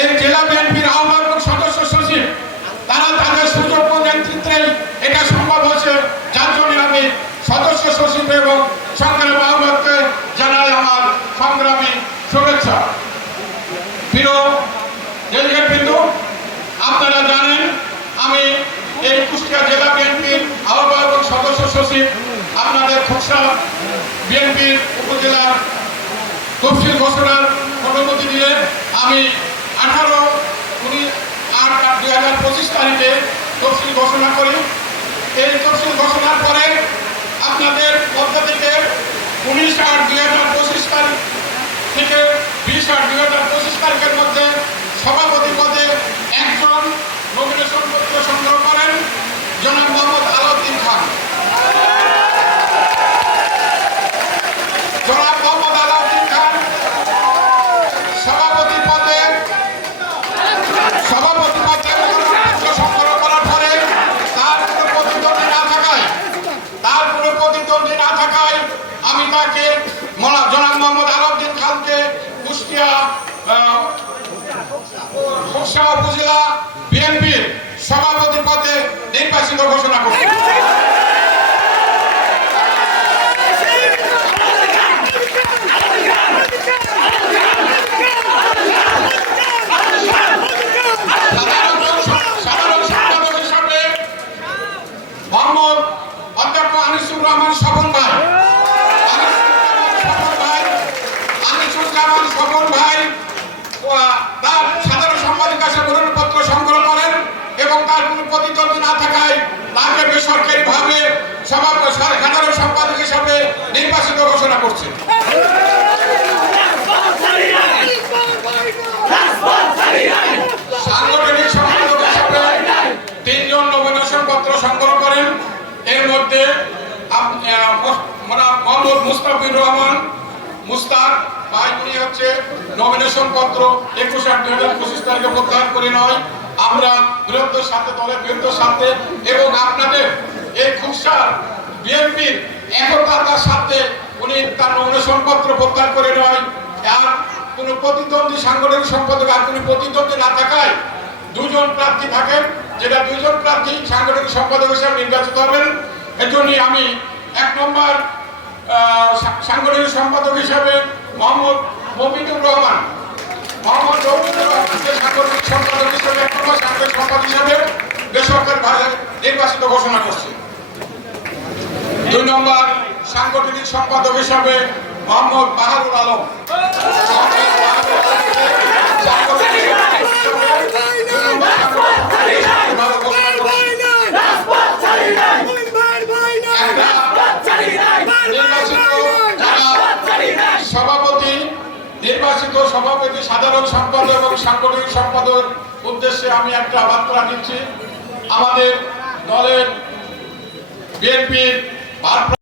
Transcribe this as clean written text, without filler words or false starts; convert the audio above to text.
এই জেলা বিএনপির আহ্বায়ক সদস্য সচিব তারা তাদের সুযোগ্য নেতৃত্বে এটা সম্ভব হয়েছে, যার জন্য আমি সদস্য সচিব এবং সংগ্রামী আহ্বায়ককে জানাই আমার সংগ্রামী শুভেচ্ছা। প্রিয় ডেলিগেট বিন্দু, আপনারা জানেন আমি এই কুষ্টিয়া জেলা বিএনপির আহ্বায়ক এবং সদস্য সচিব। আপনাদের খোকসা বিএনপির উপজেলার তফসিল ঘোষণার অনুমতি দিলে আমি 18/8/2025 তারিখে তফসিল ঘোষণা করি। এই তফসিল ঘোষণার পরে আপনাদের মধ্য থেকে 19/8/2025 তারিখ থেকে 20/8/2025 তারিখের মধ্যে সভাপতি পদে একজন নমিনেশন পত্র সংগ্রহ করেন, জনাব মোহাম্মদ আলাউদ্দিন খান। জনাব মোহাম্মদ আলাউদ্দিন খান সভাপতি পদে সংগ্রহ করার পরে তার কোনো প্রতিদ্বন্দ্বী না থাকায় আমি তাকে জনাব মোহাম্মদ আলাউদ্দিন খানকে কুষ্টিয়া খোকসা উপজেলা বিএনপির সভাপতি পদে নির্বাচিত ঘোষণা করি। সাধারণ সম্পাদক হিসাবে মোহাম্মদ অধ্যক্ষ আনিসুর রহমান স্বপন ভাই তার সাধারণ সম্পাদক হিসেবে মনোনয়নপত্র সংগ্রহ করেন এবং তার কোনো প্রতিদ্বন্দ্বী না থাকায় তাকে বেসরকারিভাবে সাধারণ সম্পাদক হিসাবে নির্বাচিত ঘোষণা করছে। সাংগঠনিক সম্পাদক হিসাবে 3 জন নমিনেশন পত্র সংগ্রহ করেন। এর মধ্যে মোহাম্মদ মুস্তাফিজুর রহমান মুস্তাক ভাই, উনি হচ্ছে নমিনেশন পত্র 21/8/2025 তারিখে প্রত্যাহার করে নয়। আমরা বৃহত্তর সাথে দলের বৃহত্তর সাথে এবং আপনাদের এই খোকসার বিএনপির একতার সাথে উনি তার নমিনেশন পত্র প্রত্যাহার করে নয়। আর কোনো প্রতিদ্বন্দ্বী সাংগঠনিক সম্পাদক আর কোনো প্রতিদ্বন্দ্বী না থাকায় 2 জন প্রার্থী থাকেন, যেটা 2 জন প্রার্থী সাংগঠনিক সম্পাদক হিসেবে নির্বাচিত হবেন। এর জন্য আমি 1 নম্বর সাংগঠনিক সম্পাদক হিসাবে মোহাম্মদ মমিনুর রহমান সাংগঠনিক সম্পাদক হিসেবে 1 নম্বর সাংগঠনিক সম্পাদক হিসেবে বেসরকারিভাবে নির্বাচিত ঘোষণা করছি। 2 নম্বর সাংগঠনিক সম্পাদক হিসাবে মোহাম্মদ বাহাদুর আলম নির্বাচিত সভাপতি, সাধারণ সম্পাদক এবং সাংগঠনিক সম্পাদক উদ্দেশ্যে আমি একটা বার্তা দিচ্ছি। আমাদের দলের বিএনপির